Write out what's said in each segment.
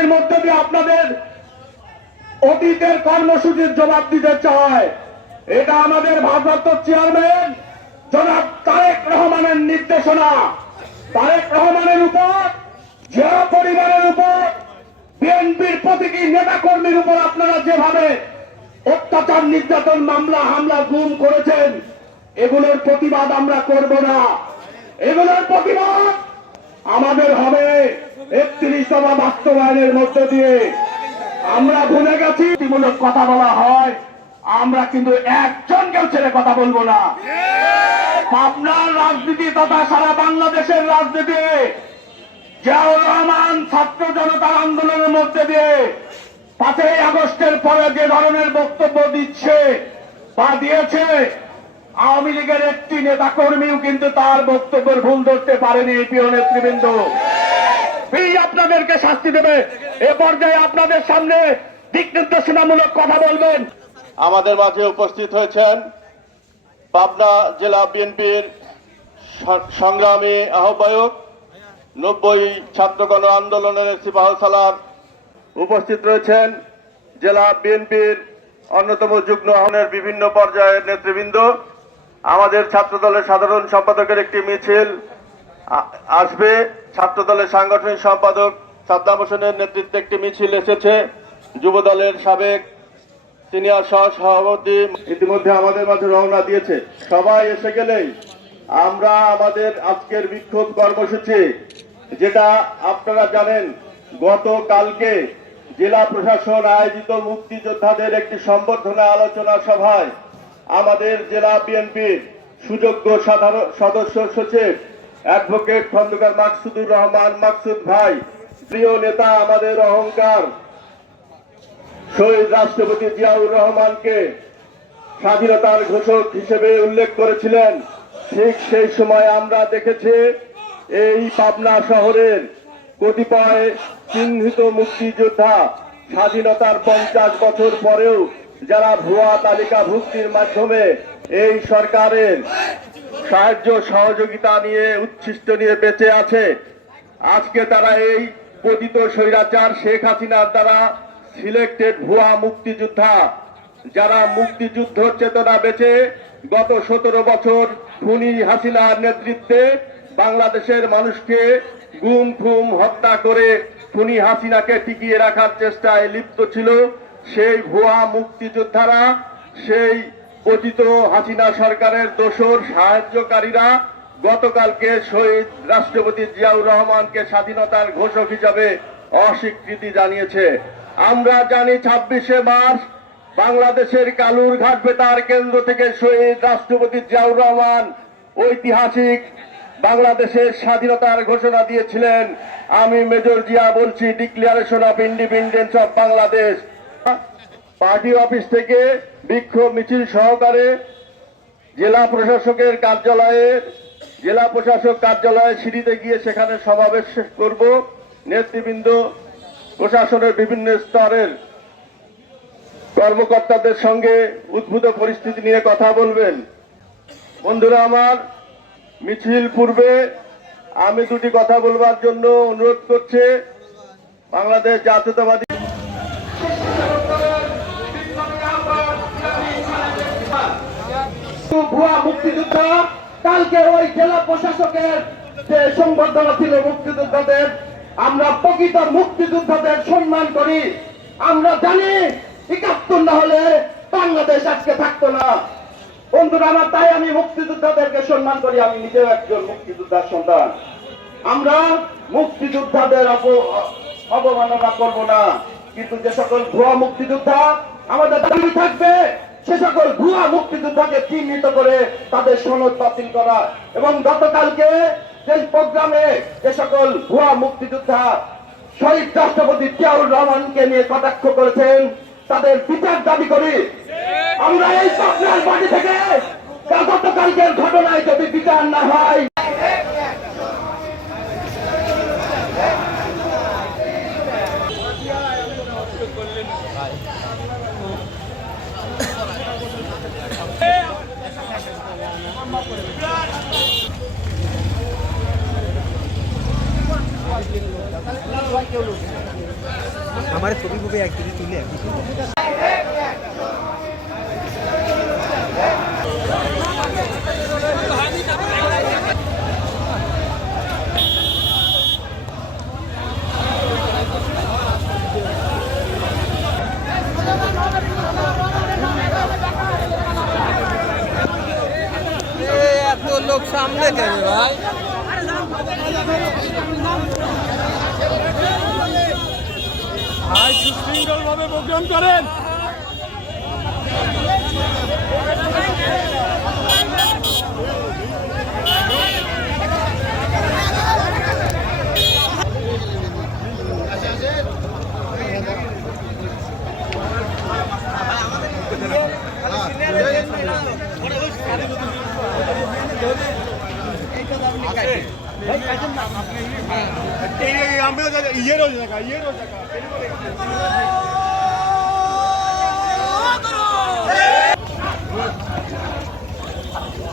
এর মধ্যে দিয়ে আপনাদের অতীতের কর্মসূচির জবাব দিতে চায় এটা আমাদের ভারপ্রাপ্ত চেয়ারম্যান জনাব তারেক রহমানের নির্দেশনা। তারেক রহমানের উপর জিয়া পরিবারের উপর, বিএনপির প্রতিটি নেতা কর্মীর উপর আপনারা যেভাবে অত্যাচার, নির্যাতন, মামলা, হামলা, গুম করেছেন, এগুলোর প্রতিবাদ আমরা করব না। এগুলোর প্রতিবাদ আমাদের হবে। একত্রিশ বাস্তবায়নের মধ্য দিয়ে আমরা ভুলে গেছি। মূলক কথা বলা হয়, আমরা কিন্তু একজনকেও ছেড়ে কথা বলব না। আপনার রাজনীতি তথা সারা বাংলাদেশের রাজনীতি, জিয়াউর রহমান ছাত্র জনতার আন্দোলনের মধ্যে দিয়ে পাঁচই আগস্টের পরে যে ধরনের বক্তব্য দিচ্ছে বা দিয়েছে, আওয়ামী লীগের একটি নেতা কর্মীও কিন্তু তার বক্তব্যের ভুল ধরতে পারেনি, প্রিয় নেতৃবৃন্দ। এই আপনাদেরকে শাস্তি দেবে। এ পর্যায়ে আপনাদের সামনে দিক নির্দেশনামূলক কথা বলবেন। আমাদের মাঝে উপস্থিত হয়েছেন পাবনা জেলা বিএনপির সংগ্রামী আহ্বায়ক, নব্বই ছাত্র গণ আন্দোলনের সিপাহ সালার উপস্থিত রয়েছেন জেলা বিএনপির অন্যতম যুগ্ম আহ্বানের বিভিন্ন পর্যায়ের নেতৃবৃন্দ। আমাদের ছাত্র দলের সাধারণ সম্পাদকের একটি মিছিল আসবে ছাত্র দলের সাংগঠনিক সম্পাদক সাদ্দাম হোসেনের নেতৃত্বে একটি মিছিল এসেছে। যুব দলের সাবেক সিনিয়র সহ সভাপতি ইতিমধ্যে আমাদের মাঝে রওনা দিয়েছে। সবাই এসে গেলেই আমরা আমাদের আজকের বিক্ষোভ কর্মসূচি, যেটা আপনারা জানেন, গতকালকে জেলা প্রশাসন আয়োজিত মুক্তিযোদ্ধাদের একটি সম্বর্ধনা আলোচনা সভায় আমাদের জেলা বিএনপির সুযোগ্য সাধারণ সদস্য সচিব অ্যাডভোকেট খন্দকার মাকসুদুর রহমান, মাকসুদ ভাই, প্রিয় নেতা, আমাদের অহংকার। শহীদ রাষ্ট্রপতি জিয়াউর রহমানকে স্বাধীনতার ঘোষক হিসেবে উল্লেখ করেছিলেন। ঠিক সেই সময় আমরা দেখেছি, এই পাবনা শহরের কতিপয় চিহ্নিত মুক্তিযোদ্ধা স্বাধীনতার পঞ্চাশ বছর পরেও যারা ভুয়া তালিকাভুক্তির মাধ্যমে এই সরকারের সাহায্য সহযোগিতা নিয়ে, উচ্ছিষ্ট নিয়ে বেঁচে আছে। আজকে তারা এই পতিত স্বৈরাচার শেখ হাসিনার দ্বারা সিলেক্টেড ভুয়া মুক্তিযোদ্ধা, যারা মুক্তিযুদ্ধ চেতনা বেঁচে গত সতেরো বছর খুনি হাসিনার নেতৃত্বে বাংলাদেশের মানুষকে গুম, খুম, হত্যা করে খুনি হাসিনাকে টিকিয়ে রাখার চেষ্টায় লিপ্ত ছিল সেই ভুয়া মুক্তিযোদ্ধারা, সেই পতিত হাসিনা সরকারের দোসর সাহায্যকারীরা গতকালকে শহীদ রাষ্ট্রপতি জিয়াউর রহমানকে স্বাধীনতার ঘোষক হিসাবে অস্বীকৃতি জানিয়েছে। আমরা জানি ছাব্বিশে মার্চ বাংলাদেশের কালুর ঘাট বেতার কেন্দ্র থেকে শহীদ রাষ্ট্রপতি জিয়াউর রহমান ঐতিহাসিক বাংলাদেশের স্বাধীনতার ঘোষণা দিয়েছিলেন। আমি মেজর জিয়া বলছি declaration of independence of Bangladesh party office থেকে বিক্ষোভ মিছিল সহকারে জেলা প্রশাসকের কার্যালয়ে, জেলা প্রশাসক কার্যালয়ে সিঁড়িতে গিয়ে সেখানে সমাবেশ করব। নেতৃবৃন্দ, প্রশাসনের বিভিন্ন স্তরের কর্মকর্তাদের সঙ্গে উদ্ভূত পরিস্থিতি নিয়ে কথা বলবেন। বন্ধুরা আমার, মিছিল পূর্বে আমি দুটি কথা বলবার জন্য অনুরোধ করছে। বাংলাদেশ জাতীয়তাবাদী ভুয়া মুক্তিযোদ্ধা। কালকে ওই জেলা প্রশাসকের যে সংবর্ধনা ছিল মুক্তিযোদ্ধাদের, আমরা প্রকৃত মুক্তিযোদ্ধাদের সম্মান করি। আমরা জানি একাত্তর না হলে বাংলাদেশ আজকে থাকতো না। বন্ধুরা, আমার তাই আমি মুক্তিযোদ্ধাদেরকে সম্মান করি। আমি নিজেও একজন মুক্তিযোদ্ধার সন্তান। আমরা মুক্তিযোদ্ধাদের অবমাননা করব না। কিন্তু যে সকল ভুয়া মুক্তিযোদ্ধা আমাদের দাবি থাকবে সে সকল ভুয়া মুক্তিযোদ্ধাকে চিহ্নিত করে তাদের সনদ বাতিল করা এবং গতকালকে যে প্রোগ্রামে যে সকল ভুয়া মুক্তিযোদ্ধা শহীদ রাষ্ট্রপতি জিয়াউর রহমানকে নিয়ে কটাক্ষ করেছেন, তাদের বিচার দাবি করি। আমরা এই স্বপ্নের মাটি থেকে গতকালকের ঘটনায় যদি বিচার না হয় हमारे छोटी को भी एक्टिविटी तुले সামনে কেন ভাই? ভাই সুশৃঙ্খল ভাবে প্রোগ্রাম করেন।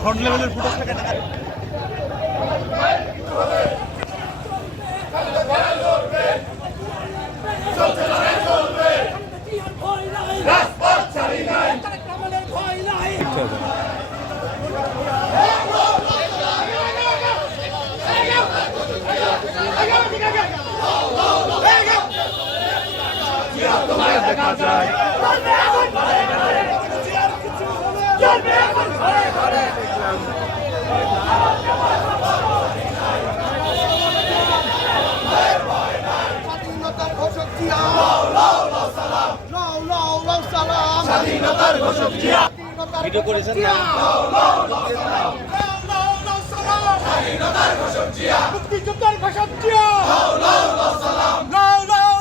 স্বাধীনতার ভিডিও করেছেন না? মুক্তিযোদ্ধার ঘোষক জিয়া লাও লাও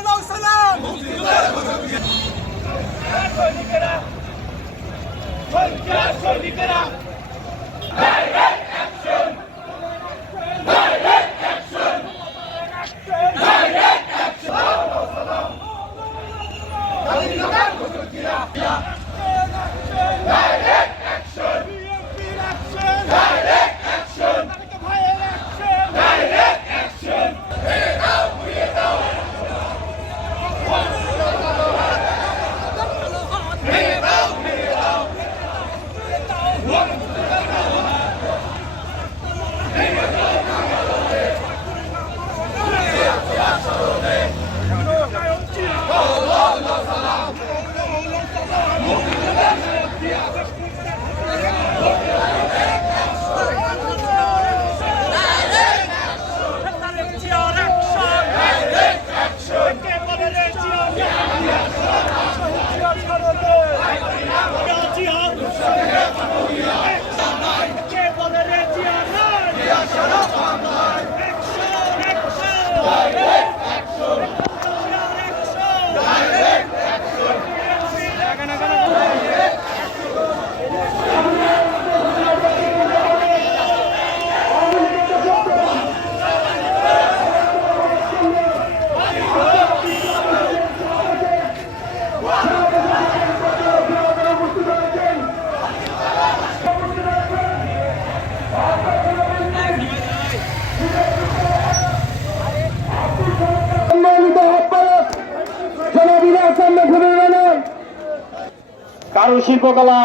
কারু শিল্পকলা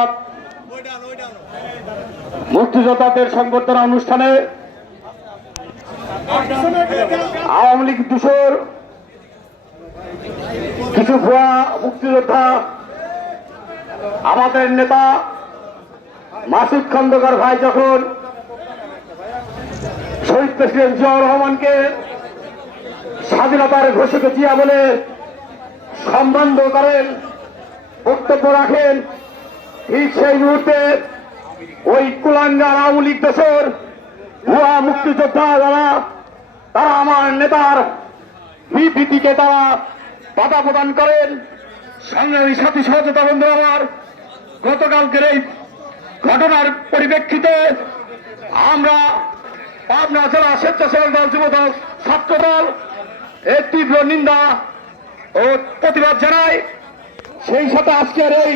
মুক্তিযোদ্ধাদের সংবর্ধনা অনুষ্ঠানে আওয়ামী লীগ দূষর কিছু ভুয়া মুক্তিযোদ্ধা, আমাদের নেতা মাসুদ খন্দকার ভাই যখন শহীদ প্রেসিডেন্ট জিয়াউর রহমানকে স্বাধীনতার ঘোষক জিয়া বলে সম্বন্ধ করেন, বক্তব্য রাখেন ঠিক সেই মুহূর্তে ওই কুলাঙ্গার আওয়ামী লীগ দেশের ভুয়া মুক্তিযোদ্ধা যারা, তারা আমার নেতার বিবৃতিকে তারা বাধা প্রদান করেন। সংগ্রামী সাথী সহযোগিতা বন্ধু আমার, গতকালকের এই ঘটনার পরিপ্রেক্ষিতে আমরা পাবনা জেলা স্বেচ্ছাসেবক দল যুবদল ছাত্র দল এর তীব্র নিন্দা ও প্রতিবাদ জানাই। সেই সাথে আজকের এই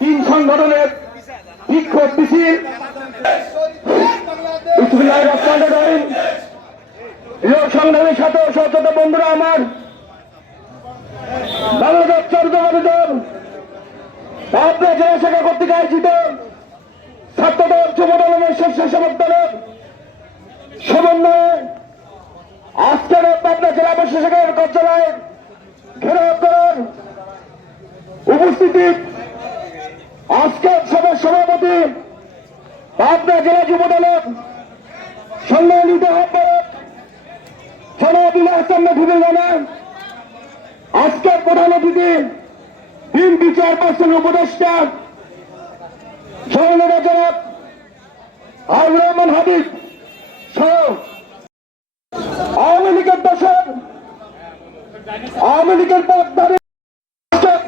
তিন সংগঠনের বিক্ষোভ মিছিল। লোক সংগ্রামের সাথে সচেতন বন্ধুরা আমার। বাংলাদেশ চন্দ্রবাদীদের আপনার জেলা শাখা কর্তৃক আয়োজিত ছাত্রদল যুবদলের স্বেচ্ছাসেবকদলের সমন্বয়ে আজকের পাবনা জেলা প্রশাসকের কার্যালয়ে ঘেরাও করার উপস্থিতি আজকের সভার সভাপতি পাবনা জেলা সম্মানিত জনাবিল হাসান নফিদুল জানান আজকের প্রধান অতিথি, বিএনপি চেয়ারপারসন উপদেষ্টা সরলতা জনাব হাবিব রহমান হাবিব সহ আওয়ামী লীগের দশক আওয়ামী লীগের পথধারী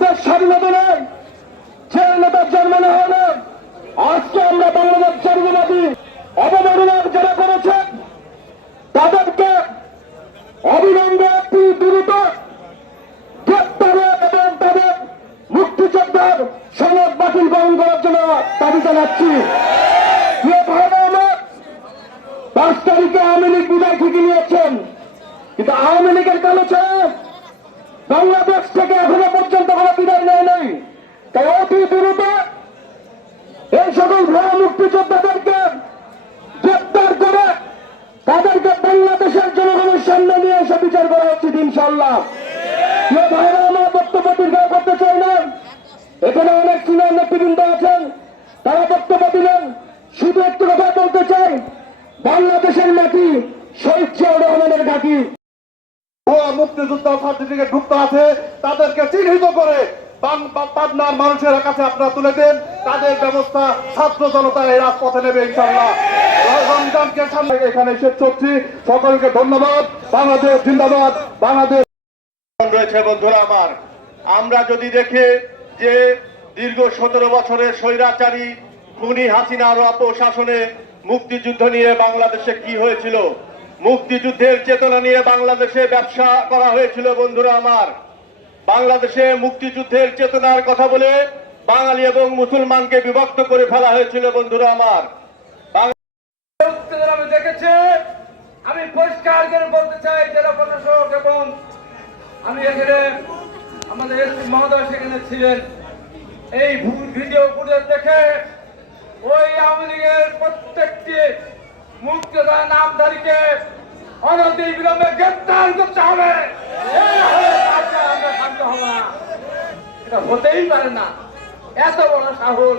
দেশ স্বাধীনতা নেই যে নেতার জন্ম না হলে। আজকে আমরা বাংলাদেশ স্বাধীনবাদী অবমাননার যারা করেছেন তাদেরকে অবিলম্বে একটি দ্রুত গ্রেপ্তারে এবং তাদের মুক্তিযোদ্ধার সনদ বাতিল গ্রহণ করার জন্য দাবি জানাচ্ছি। পাঁচ তারিখে আওয়ামী লীগ বিদায় থেকে নিয়েছেন। কিন্তু আওয়ামী লীগের কালো বাংলাদেশ থেকে এখনও পর্যন্ত কোনো বিদায় নেয় নাই তাই অতি দ্রুত এই সকল ভয় মুক্তিযোদ্ধাদেরকে গ্রেপ্তার করে তাদেরকে বাংলাদেশের জনগণের সামনে নিয়ে এসে বিচার করা উচিত ইনশাল্লাহ ভাইরা, আমার বক্তব্য দীর্ঘ করতে চাই না। এখানে অনেক সিনিয়র নেতৃবৃন্দ আছেন, তারা বক্তব্য দিলেন। শুধু একটু কথা বলতে চাই, বাংলাদেশের মাটি শহীদ জিয়াউর রহমানের ঘাঁটি। মুক্তিযোদ্ধা সার্টিফিকেট ভুক্ত আছে, তাদেরকে চিহ্নিত করে পাবনার মানুষের কাছে আপনারা তুলে দেন। তাদের ব্যবস্থা ছাত্র জনতা এই রাজপথে নেবে ইনশাল্লাহ রমজানকে সামনে এখানে শেষ করছি সকলকে ধন্যবাদ। বাংলাদেশ জিন্দাবাদ। বাংলাদেশ রয়েছে বন্ধুরা আমার। আমরা যদি দেখে যে দীর্ঘ সতেরো বছরের স্বৈরাচারী খুনি হাসিনার অপশাসনে মুক্তিযুদ্ধ নিয়ে বাংলাদেশে কি হয়েছিল? মুক্তিযুদ্ধের চেতনা নিয়ে বাংলাদেশে ব্যবসা করা হয়েছিল বন্ধুরা আমার। বাংলাদেশে মুক্তিযুদ্ধের চেতনার কথা বলে বাঙালি এবং মুসলমানকে বিভক্ত করে ফেলা হয়েছিল, বন্ধুরা আমার। আমি দেখেছি, আমি পরিষ্কার করে বলতে চাই, জেলা প্রশাসক এবং আমি এখানে আমাদের এসপি মহোদয় সেখানে ছিলেন। এই ভিডিও ফুটেজ দেখে ওই আওয়ামী লীগের প্রত্যেকটি মুক্তিদার নামধারীকে অনতি বিলম্বে গ্রেপ্তার করতে হবে এই না হলে তারপরে আমরা শান্ত হব না। এটা হতেই পারে না। এত বড় সাহস,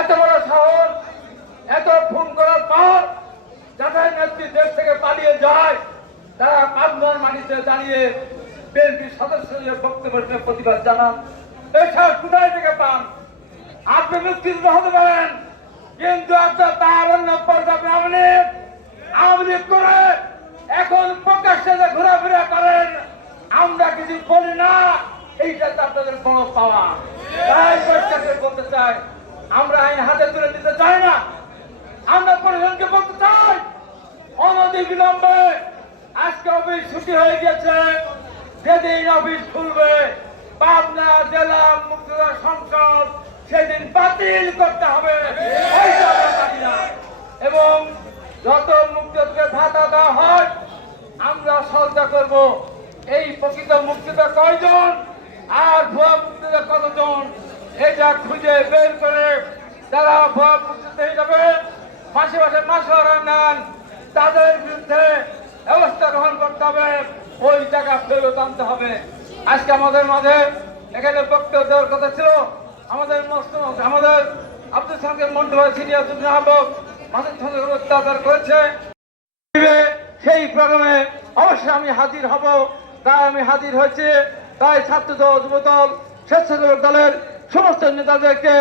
এত বড় সাহস, এত ফোন করার পর যাদের নেত্রী দেশ থেকে পালিয়ে যায়, তারা পাবনার মাটিতে দাঁড়িয়ে বিএনপির সদস্যদের বক্তব্য প্রতিবাদ জানান। সাহস কোথায় থেকে পান? আপনি মুক্তিযুদ্ধ হতে পারেন কিন্তু আপনার তার অন্য লীগ, আওয়ামী লীগ করে এখন প্রকাশ্যে ঘোরাফেরা করেন আমরা কিছু বলি না, এইটা আপনাদের বড় পাওয়া। তাই পরিষ্কার করে বলতে চাই, আমরা আইন হাতে তুলে দিতে চাই না, আমরা প্রশাসনকে বলতে চাই, অনতি বিলম্বে, আজকে অফিস ছুটি হয়ে গেছে, যেদিন অফিস খুলবে, পাবনা জেলা মুক্তিযোদ্ধা সংসদ সেদিন বাতিল করতে হবে। এবং যত মুক্তিযোদ্ধাকে ভাতা দেওয়া হয়, আমরা সহযোগিতা করব। এই প্রকৃত মুক্তিযোদ্ধা কয়জন? আর ভুয়া মুক্তিযোদ্ধা কতজন? এটা খুঁজে বের করে তারা ভুয়া মুক্তিযোদ্ধা হিসাবে মাসে মাসে মাসোয়ারা নেন তাদের বিরুদ্ধে ব্যবস্থা গ্রহণ করতে হবে। ওই টাকা ফেরত আনতে হবে। আজকে আমাদের মাঝে এখানে বক্তব্য দেওয়ার কথা ছিল। আমাদের আমাদের আব্দুল সালামকে মন্ডল সিনিয়র আহ্বক মাসুদ সঙ্গে অত্যাচার করেছে। সেই প্রোগ্রামে অবশ্যই আমি হাজির হব। তাই আমি হাজির হয়েছি। তাই ছাত্র দল যুব দল স্বেচ্ছাসেবক দলের সমস্ত নেতাদেরকে,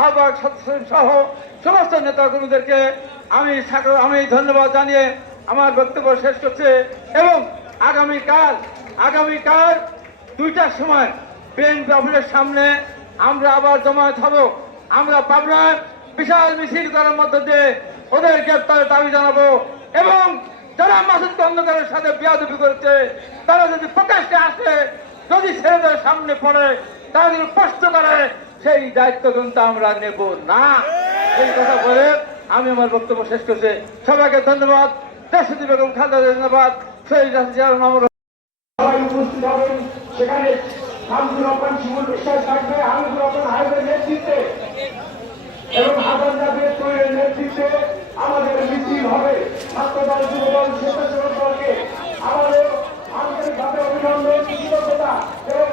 আহ্বায়ক সহ সমস্ত নেতাকর্মীদেরকে আমি আমি ধন্যবাদ জানিয়ে আমার বক্তব্য শেষ করছে এবং আগামীকাল আগামীকাল দুইটার সময় বিএনপি অফিসের সামনে আমরা আবার জমায়েত হব। আমরা পাবনার বিশাল মিছিল করার মধ্য দিয়ে ওদের গ্রেপ্তারের দাবি জানাব এবং যারা মাসুদ কন্দকারের সাথে বিয়াদবি করেছে, তারা যদি প্রকাশ্যে আসে, যদি ছেলেদের সামনে পড়ে, তারা যদি কষ্ট করে, সেই দায়িত্ব কিন্তু আমরা নেব না। এই কথা বলে আমি আমার বক্তব্য শেষ করছি। সবাইকে ধন্যবাদ। খালেদা ধন্যবাদ। শহীদ সেখানে রহমান, শিমুল বিশ্বাস থাকবে। রহমান নেতৃত্বে এবং হাজার নেতৃত্বে আমাদের মিছিল হবে। ছাত্রদল যুবদল স্বেচ্ছাসেবক দলকে আমাদের আন্তরিকভাবে অভিনন্দন কৃতজ্ঞতা এবং